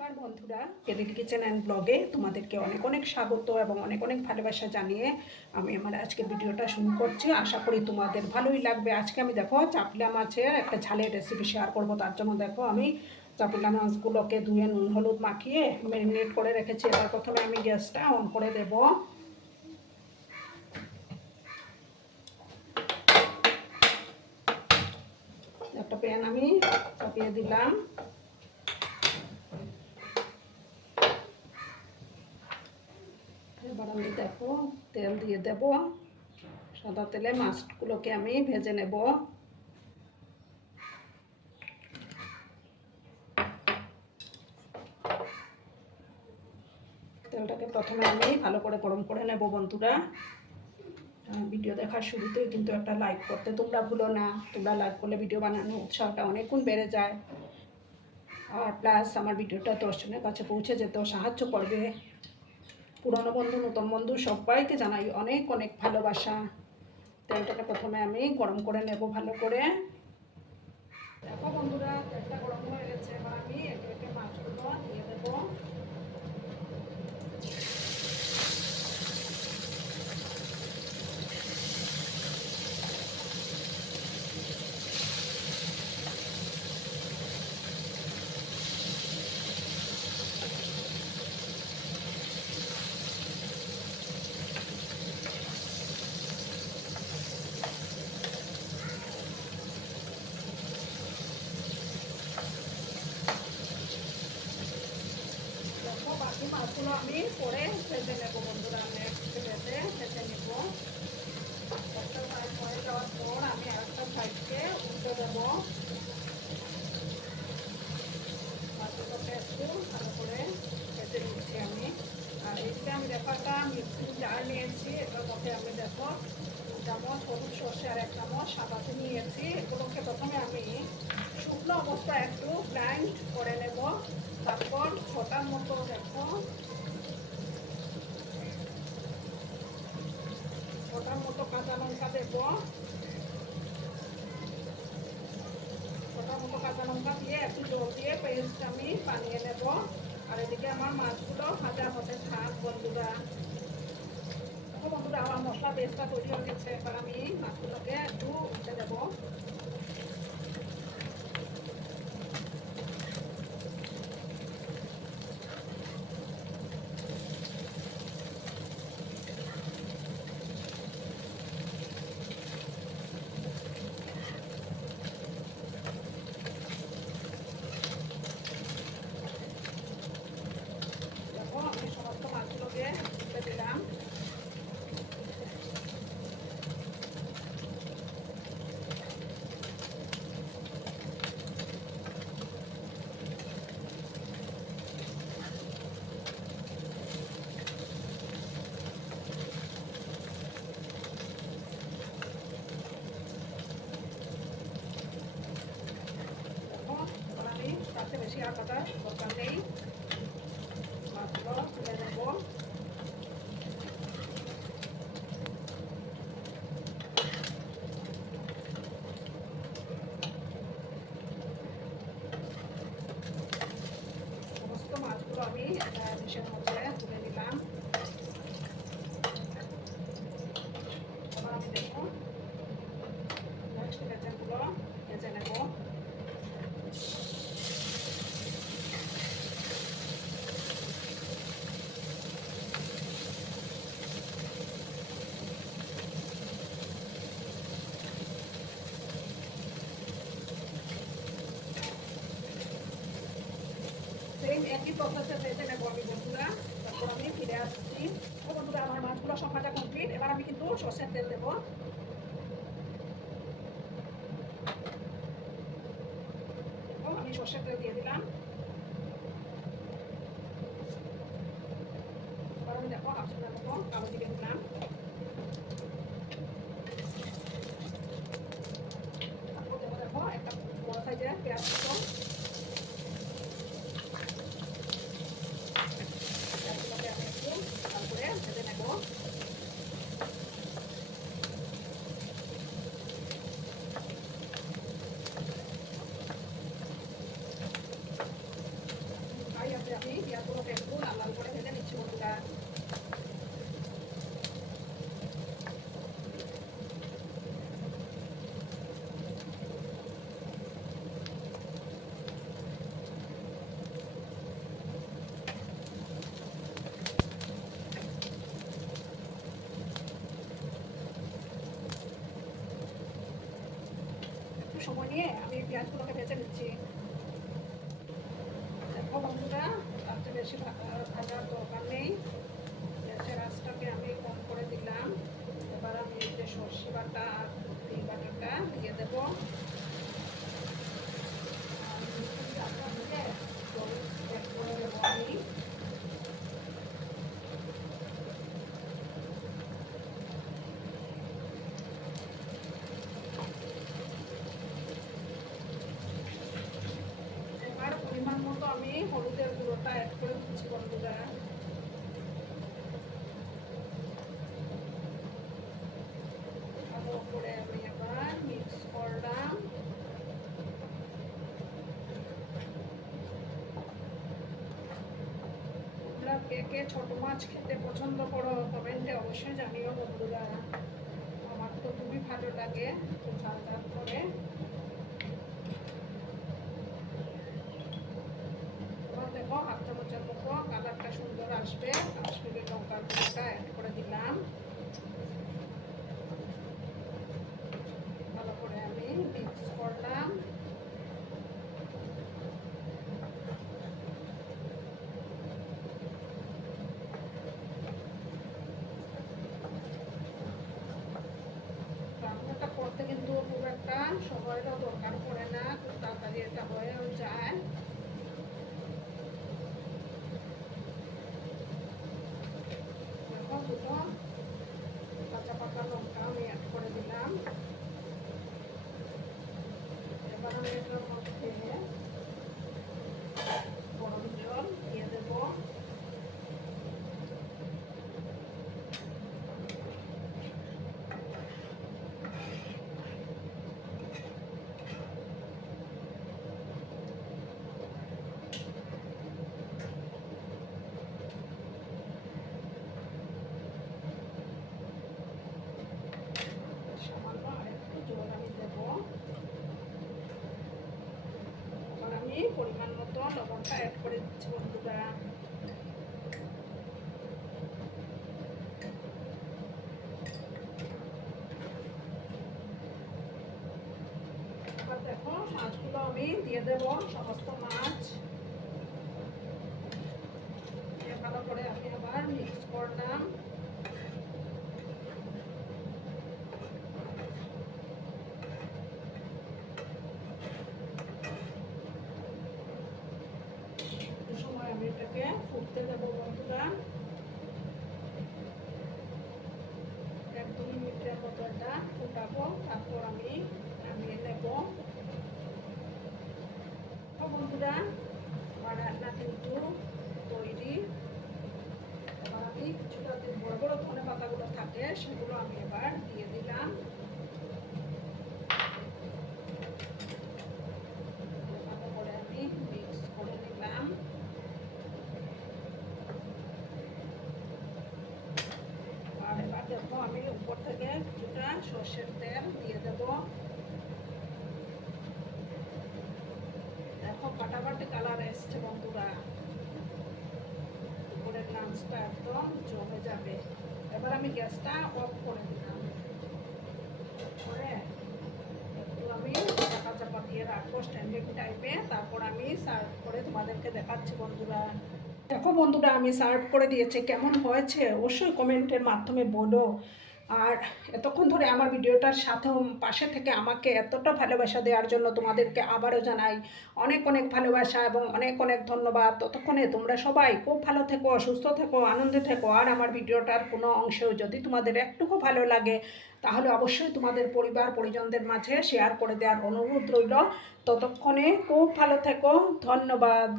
নমস্কার বন্ধুরা, কেরিল kitchen and ব্লগে তোমাদেরকে অনেক অনেক স্বাগত এবং অনেক অনেক ভালোবাসা জানিয়ে আমি আমার আজকে ভিডিওটা শুরু করছি। আশা করি তোমাদের ভালোই লাগবে। আজকে আমি দেখো চাপলা মাছের একটা ঝালের রেসিপি শেয়ার করব। তার জন্য দেখো আমি চাপলা মাছগুলোকে ধুয়ে নুন হলুদ মাখিয়ে ম্যারিনেট করে রেখেছি। এবার প্রথমে আমি গ্যাসটা অন করে দেব। একটা প্যান আমি চাপিয়ে দিলাম। এবার আমি দেখো তেল দিয়ে দেব। সাদা তেলে মাছগুলোকে আমি ভেজে নেব। তেলটাকে প্রথমে আমি ভালো করে গরম করে নেব। বন্ধুরা, ভিডিও দেখার শুরুতেই কিন্তু একটা লাইক করতে তোমরা ভুলো না। তোমরা লাইক করলে ভিডিও বানানোর উৎসাহটা অনেক গুণ বেড়ে যায়। আর প্লাস আমার ভিডিওটা 10 জনের কাছে পৌঁছে যেতেও সাহায্য করবে। পুরনো বন্ধু নতুন বন্ধু সবাইকে জানাই অনেক অনেক ভালোবাসা। তেলটাকে প্রথমে আমি গরম করে নেব ভালো করে। দেখো বন্ধুরা, তেলটা গরম হয়ে গেছে। এবার আমি একে একে মাছগুলো দিয়ে দেবো। দেখো বাকি মাছগুলো আমি পরে ভেজে নেবো। বন্ধুরা, নেক্সট ভেজে নেব। একটা সাইড হয়ে যাওয়ার পর আমি আরেকটা সাইডকে উল্টে দেবো। মাছগুলোকে একটু ভালো করে ভেজে নিচ্ছি আমি। আর এইদিকে আমি দেখো একটা মিক্সিং জার নিয়েছি। এটার মধ্যে আমি দেখো 2 চামচ হলুদ সর্ষে আর 1 চামচ সাদা তেল নিয়েছি। এগুলোকে প্রথমে আমি শুকনো অবস্থায় একটু গ্রাইন্ড করে নেব। তারপর ছটার মতো দেখো ছটার মতো কাঁচা লঙ্কা দেবো। ছোটো মতো কাঁচা লঙ্কা দিয়ে একটু জল দিয়ে পেস্ট আমি বানিয়ে নেব। আর এদিকে আমার মাছগুলো ভাজা হতে থাক। বন্ধুরা, দেখো বন্ধুরা, আমার মশলা পেস্টটা তৈরি হয়ে গেছে। এবার আমি মাছগুলোকে একটু উঠে দেবো। দেখো আমি সমস্ত মাছগুলোকে উঠে দিলাম। দেখো এবার আমি তাতে বেশি আর কাটার দরকার নেই। মাছগুলো তুলে নেবো। সমস্ত মাছগুলো আমি একটা ডিশের মধ্যে তুলে নিলাম। এবার আমি দেখো নেক্সট ভেজেগুলো ভেজে নেব। সেম একই প্রসেসে ভেজে নেবো আমি। বন্ধুরা, তারপর আমি ফিরে আসছি। তো বন্ধুরা, আমার মাছগুলো সব ভাজা কমপ্লিট। এবার আমি কিন্তু সর্ষের তেল দেবো। আমি সর্ষের তেল দিয়ে দিলাম। এবার আমি দেখো হাফ স্পুনের মতো কালো জিরে দিলাম। তারপর দেবো দেখো একটা বড় সাইজের পেঁয়াজ কুচো। পেঁয়াজগুলোকে আমি একটু ভালো করে ভেজে নেবো। সময় নিয়ে আমি পেঁয়াজগুলোকে ভেজে নিচ্ছি। দেখো বন্ধুরা, তাতে বেশি ভাজার দরকার নেই। গ্যাসের আঁচটাকে আমি কম করে দিলাম। এবার আমি এই যে সর্ষে বাটা আর তিল বাটাটা দিয়ে দেবো। আমি এবার পরিমাণ মতো আমি হলুদের গুঁড়োটা অ্যাড করে দিচ্ছি বন্ধুরা। ভালো করে আমি এবার মিক্স করলাম। তোমরা কে কে ছোট মাছ খেতে পছন্দ করো কমেন্টে অবশ্যই জানিও বন্ধুরা। আমার তো খুবই ভালো লাগে খুব ঝাল ঝাল করে। দেখো হাফ চামচের মতো কালারটা সুন্দর আসবে। কাশ্মীরি লঙ্কার গুঁড়োটা অ্যাড করে দিলাম। ভালো করে আমি মিক্স করলাম। রান্নাটা করতে কিন্তু খুব একটা সময়েরও দরকার পড়ে না, খুব তাড়াতাড়ি এটা হয়েও যায়। দুটো কাঁচা পাকা লঙ্কা আমি অ্যাড করে দিলাম। এবার আমি এটার মধ্যে গরম জল দিয়ে দেবো। সামান্য আরেকটু জল আমি দেবো। এবার আমি পরিমাণ মতো লবণটা অ্যাড করে দিচ্ছি বন্ধুরা। এবার দেখো মাছগুলো আমি দিয়ে দেবো, সমস্ত মাছ ভালো করে আমি আবার মিক্স করলাম। সময় আমি এটাকে ফুটতে দেবো বন্ধুরা। 1-2 মিনিটের মতো এটা ফুটাবো, তারপর আমি নামিয়ে নেব। তো বন্ধুরা, আমার রান্না কিন্তু তৈরি। এবার আমি কিছুটা বড় বড় ধনে পাতাগুলো থাকে সেগুলো আমি এবার দিয়ে দিলাম। ভালো করে আমি মিক্স করে নিলাম। আর এবার দেখো আমি উপর থেকে কিছুটা সর্ষের তেল দিয়ে দেবো। দেখো ফাটাফাটি কালার এসছে বন্ধুরা। উপরের লাঞ্চটা একদম জমে যাবে। এবার আমি গ্যাসটা অফ করে দিলাম। একটু আমি চাপা চাপা দিয়ে রাখবো স্ট্যান্ডিং টাইপে। তারপর আমি সার্ভ করে তোমাদেরকে দেখাচ্ছি বন্ধুরা। দেখো বন্ধুরা, আমি সার্ভ করে দিয়েছি। কেমন হয়েছে অবশ্যই কমেন্টের মাধ্যমে বলো। আর এতক্ষণ ধরে আমার ভিডিওটার সাথেও পাশে থেকে আমাকে এতটা ভালোবাসা দেওয়ার জন্য তোমাদেরকে আবারও জানাই অনেক অনেক ভালোবাসা এবং অনেক অনেক ধন্যবাদ। ততক্ষণে তোমরা সবাই খুব ভালো থেকো, সুস্থ থেকো, আনন্দে থেকো। আর আমার ভিডিওটার কোনো অংশেও যদি তোমাদের একটুকু ভালো লাগে তাহলে অবশ্যই তোমাদের পরিবার পরিজনদের মাঝে শেয়ার করে দেওয়ার অনুরোধ রইল। ততক্ষণে খুব ভালো থেকো। ধন্যবাদ।